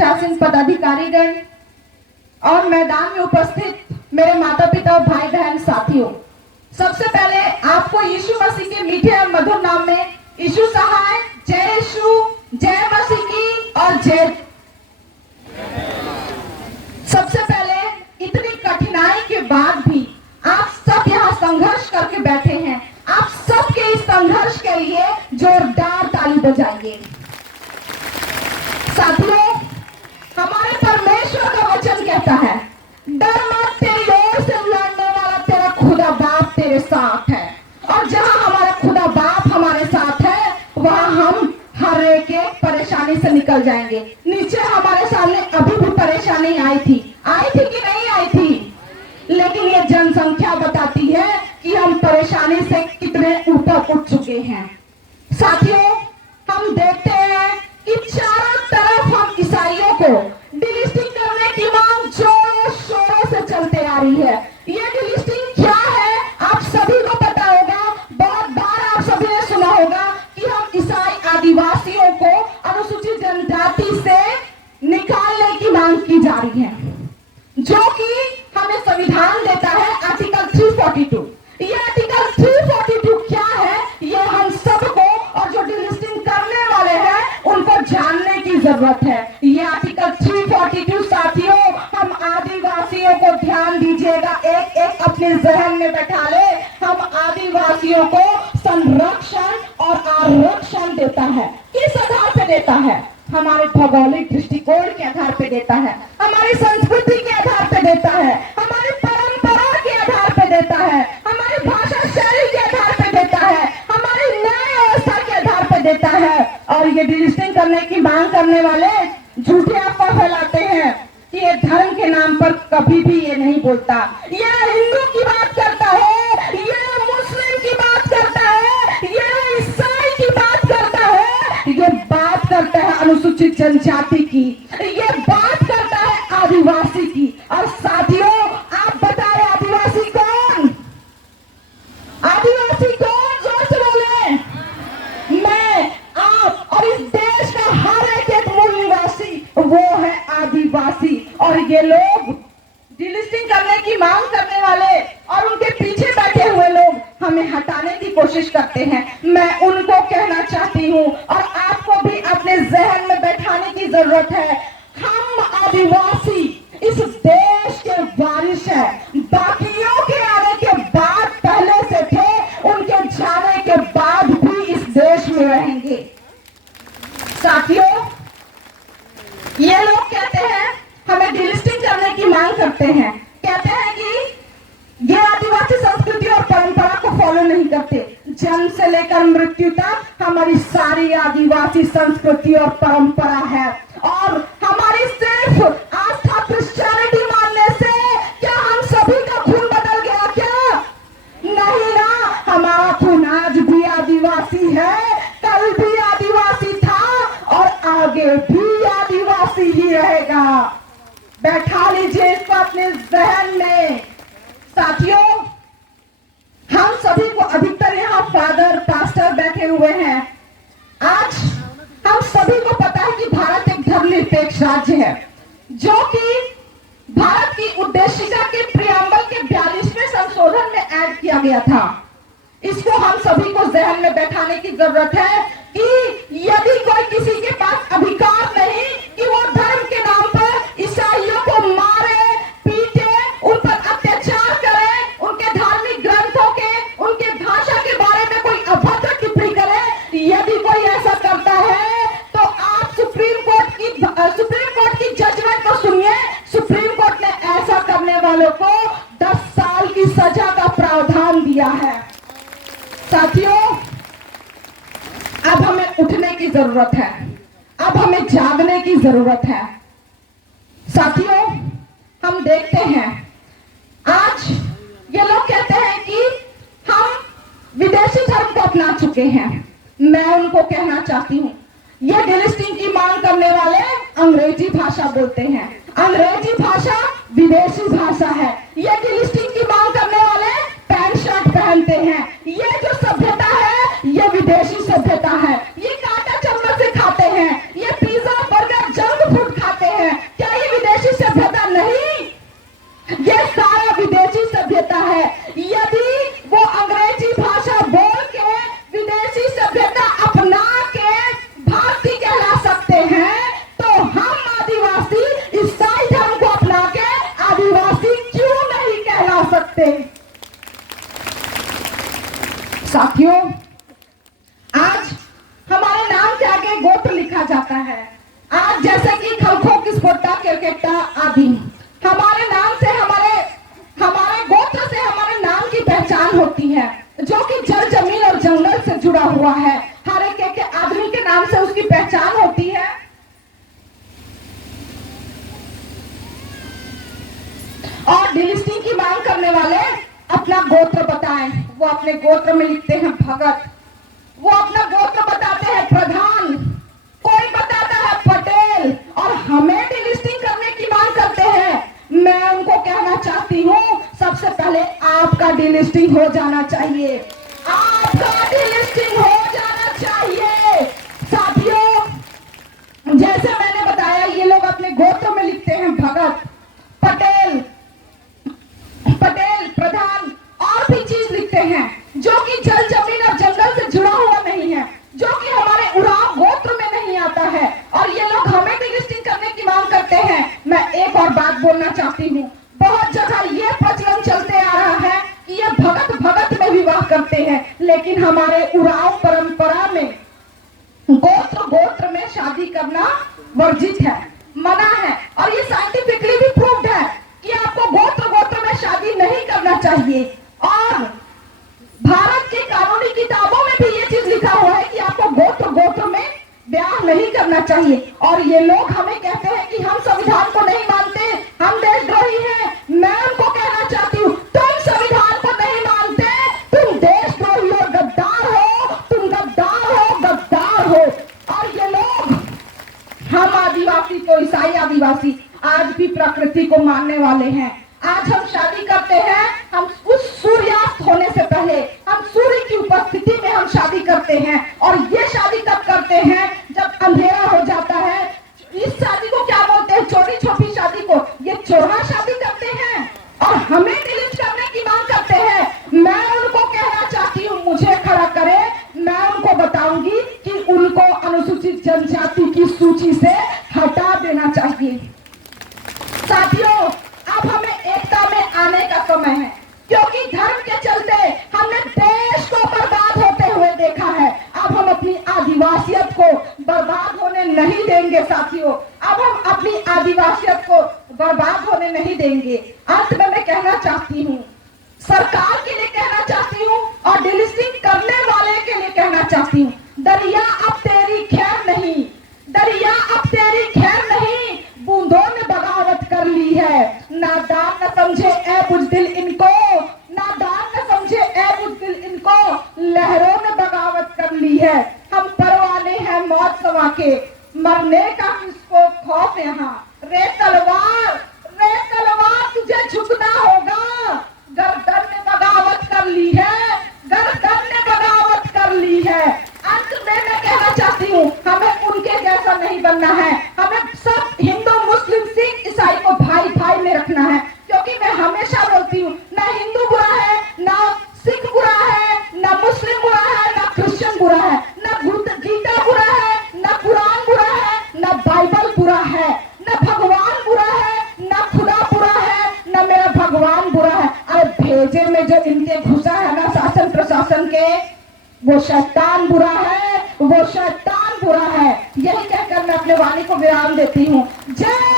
प्रशासन पदाधिकारीगण और मैदान में उपस्थित मेरे माता पिता और भाई बहन साथियों, सबसे पहले आपको यीशु मसीह के मीठे और मधुर नाम में यीशु सहाय, जय यीशु, जय मसीह की और जय। सबसे पहले इतनी कठिनाई के बाद भी आप सब यहाँ संघर्ष करके बैठे हैं। आप सबके इस संघर्ष के लिए जोरदार ताली बजाइए। साथियों, हमारे परमेश्वर का वचन कहता है, डर मत, तेरी ओर से लड़ने वाला तेरा खुदा बाप तेरे साथ है। और जहां हमारा खुदा बाप हमारे साथ है, वहां हम हर एक परेशानी से निकल जाएंगे। नीचे हमारे सामने अभी भी परेशानी आई थी कि नहीं आई थी, लेकिन ये जनसंख्या बताती है कि हम परेशानी से कितने ऊपर उठ चुके हैं। साथियों, हम देखते हैं कि चारों तरफ हम ईसाइयों को डिलिस्टिंग करने की मांग जोरों शोरों से चलते आ रही है। ये डिलिस्टिंग क्या है आप सभी को पता होगा। बहुत बार आप सभी ने सुना होगा कि हम ईसाई आदिवासियों को अनुसूचित जनजाति से निकालने की मांग की जा रही है, जो कि हमें संविधान देता है आर्टिकल 342। ये आर्टिकल 342 क्या है, ये हम सबको और जो डिलिस्टिंग करने वाले हैं उनको जानने की जरूरत है। ये आर्टिकल 342 साथियों, हम आदिवासियों को ध्यान दीजिएगा, एक एक अपने जहन में बैठा ले। हम आदिवासियों को संरक्षण और आरक्षण देता है। किस आधार पे देता है? हमारे भौगोलिक दृष्टिकोण के आधार पे देता है, हमारी संस्कृति के आधार पे देता है, हमारी परंपरा के आधार पे देता है, हमारी भाषा शैली के आधार पे देता है, हमारी न्याय व्यवस्था के आधार पे देता है। और ये डिलिस्टिंग करने की मांग करने वाले झूठे अफवाह फैलाते हैं कि ये धर्म के नाम पर कभी भी ये नहीं बोलता। ये हिंदू की बात करता है, ये मुस्लिम की बात करता है, ये ईसाई की बात करता है, ये बात करता है अनुसूचित जनजाति की, ये बात करता है आदिवासी की। और साथियों, आप बताएं आदिवासी कौन? आदिवासी कौन? जोर से बोले। मैं, आप और इस देश का हर एक मूल निवासी, वो है आदिवासी। और ये लोग डिलिस्टिंग करने की मांग करने वाले और उनके पीछे बैठे हुए लोग हमें हटाने की कोशिश करते हैं। मैं उनको कहना चाहती हूँ और आपको भी अपने जहन में बैठाने की जरूरत है, हम आदिवासी इस देश के वारिस हैं। बाकियों के आने के बाद पहले से थे, उनके जाने के बाद भी इस देश में रहेंगे। साथियों, ये लोग कहते हैं हमें डिलिस्टिंग करने की मांग करते हैं, कहते हैं कि ये आदिवासी संस्कृति और परंपरा को फॉलो नहीं करते। जन्म से लेकर मृत्यु तक हमारी सारी आदिवासी संस्कृति और परंपरा है। और हमारी सिर्फ आस्था क्रिश्चियनिटी मानने से क्या हम सभी का खून बदल गया क्या? नहीं ना, हमारा खून आज भी आदिवासी है, कल भी आदिवासी था और आगे भी आदिवासी ही रहेगा। बैठा लीजिए इसको अपने जहन में। साथियों, हम सभी को, अधिकतर यहाँ फादर पास्टर बैठे हुए हैं। आज हम सभी को पता है कि भारत एक धर्मनिरपेक्ष राज्य है, जो कि भारत की उद्देशिका के प्रियम्बल के 42वें संशोधन में ऐड किया गया था। इसको हम सभी को जहन में बैठाने की जरूरत है कि यदि कोई किसी के पास अधिकार नहीं कि वो धर्म के नाम पर ईसाइयों को मारे, पीटे, उन पर अत्याचार करे, उनके धार्मिक ग्रंथों के, उनके भाषा के बारे में कोई अभद्र टिप्पणी करे, यदि कोई ऐसा करता है तो आप सुप्रीम कोर्ट की जजमेंट को सुनिए। सुप्रीम कोर्ट ने ऐसा करने वालों को 10 साल की सजा का प्रावधान दिया है। साथियों, अब हमें उठने की जरूरत है, अब हमें जागने की जरूरत है। साथियों, हम देखते हैं आज ये लोग कहते हैं कि हम विदेशी धर्म को अपना चुके हैं। मैं उनको कहना चाहती हूँ, ये डिलिस्टिंग की मांग करने वाले अंग्रेजी भाषा बोलते हैं। अंग्रेजी भाषा विदेशी भाषा है। ये डिलिस्टिंग की मांग करने वाले पैंट शर्ट पहनते हैं। ये जो सभ्यता है ये विदेशी सभ्यता है। ये कांटा चम्मच से खाते हैं, ये पिज्जा बर्गर जंक फूड खाते हैं। सभ्यता है। यदि वो अंग्रेजी भाषा बोल के विदेशी सभ्यता अपना के भारतीय कहला सकते हैं, तो हम आदिवासी ईसाई धर्म को अपना के आदिवासी क्यों नहीं कहला सकते? साथियों, आज हमारे नाम के आगे गोत्र लिखा जाता है। आज जैसे कि खलखो, किस्पोट्टा, केरकेट्टा आदि हमारे नाम से, हमारे गोत्र से हमारे नाम की पहचान होती है, जो कि जल, जमीन और जंगल से जुड़ा हुआ है। हर एक आदमी के नाम से उसकी पहचान होती है। और डिलिस्टिंग की मांग करने वाले अपना गोत्र बताएं। वो अपने गोत्र में लिखते हैं भगत, वो अपना गोत्र बताते हैं प्रधान, कोई बताता है पटेल, और हमें डिलिस्टिंग करने की मांग करते हैं। मैं उनको कहना चाहती हूँ, सबसे पहले आपका डिलिस्टिंग हो जाना चाहिए, आपका डिलिस्टिंग हो जाना चाहिए। साथियों, जैसे मैंने बताया, ये लोग अपने गोत्र में लिखते हैं भगत, पटेल, प्रधान, और भी चीज लिखते हैं जो कि जल, जमीन और जंगल से जुड़ा हुआ नहीं है, जो कि हमारे उराव गोत्र में नहीं आता है, और ये लोग हमें डिलिस्टिंग करने की मांग करते हैं। मैं एक और बात बोलना चाहती हूँ, बहुत जगह ये प्रचलन चलते आ रहा है कि ये भगत में विवाह करते हैं, लेकिन हमारे उराव परंपरा में गोत्र में शादी करना वर्जित है, मना है, और ये साइंटिफिकली भी प्रूव्ड है कि आपको गोत्र में शादी नहीं करना चाहिए। और भारत की कानूनी किताबों में भी ये चीज लिखा हुआ है कि आपको गोत्र में ब्याह नहीं करना चाहिए। और ये लोग हमें कहते हैं कि हम संविधान को नहीं मानते, हम देशद्रोही हैं। मैं उनको कहना चाहती हूँ, तुम संविधान को नहीं मानते, तुम देशद्रोही और गद्दार हो, तुम गद्दार हो। और ये लोग, हम आदिवासी तो ईसाई आदिवासी आज भी प्रकृति को मानने वाले हैं। आज हम शादी करते हैं, हम उस सूर्यास्त होने से पहले, हम सूर्य की उपस्थिति में हम शादी करते हैं। और ये शादी कब करते हैं? जब अंधेरा हो जाता है। इस शादी को क्या बोलते हैं? चोरी छोपी शादी को। ये चोरा शादी करते हैं और हमें डिलीट करने की मांग करते हैं। मैं उनको कहना चाहती हूँ, मुझे खड़ा करे, मैं उनको बताऊंगी कि उनको अनुसूचित जनजाति की सूची से हटा देना चाहिए। साथियों, अब हमें एकता में आने का समय है, क्योंकि धर्म के चलते हमने देश को बर्बाद होते हुए देखा है। अब हम अपनी आदिवासियत को बर्बाद होने नहीं देंगे साथियों, अब हम अपनी आदिवासियत को बर्बाद होने नहीं देंगे। अंत में मैं कहना चाहती हूँ, सरकार के लिए कहना चाहती हूँ, और डिलिस्टिंग करने वाले के लिए कहना चाहती हूँ, दरिया अब तेरी खैर नहीं, दरिया अब तेरी खैर नहीं, बूंदों ने बगावत कर ली है। नादान न समझे ए बुज़दिल इनको, नादान न समझे ए बुज़दिल इनको, लहरों ने बगावत कर ली है। हम परवाने हैं मौत सवा के, मरने का किसको खौफ यहाँ। रे तलवार तुझे झुकना होगा, गर्दन ने बगावत कर ली है, गर्दन ने बगावत कर ली है। अंत में मैं कहना चाहती हूँ, हमें उनके जैसा नहीं बनना है, हमें सब हिंदू, मुस्लिम, सिख, ईसाई को भाई भाई में रखना है। क्योंकि मैं हमेशा बोलती हूँ, ना हिंदू बुरा है, ना सिख बुरा है, ना मुस्लिम बुरा है, ना क्रिश्चियन बुरा है, ना गीता बुरा है, ना कुरान बुरा है, ना बाइबल बुरा है, ना भगवान बुरा है, ना खुदा बुरा है, ना मेरा भगवान बुरा है। अरे भेजे में जो इनके घुसा है ना शासन प्रशासन के, वो शैतान बुरा है, वो शैतान बुरा है। यही कहकर मैं अपने वाणी को विराम देती हूँ। जय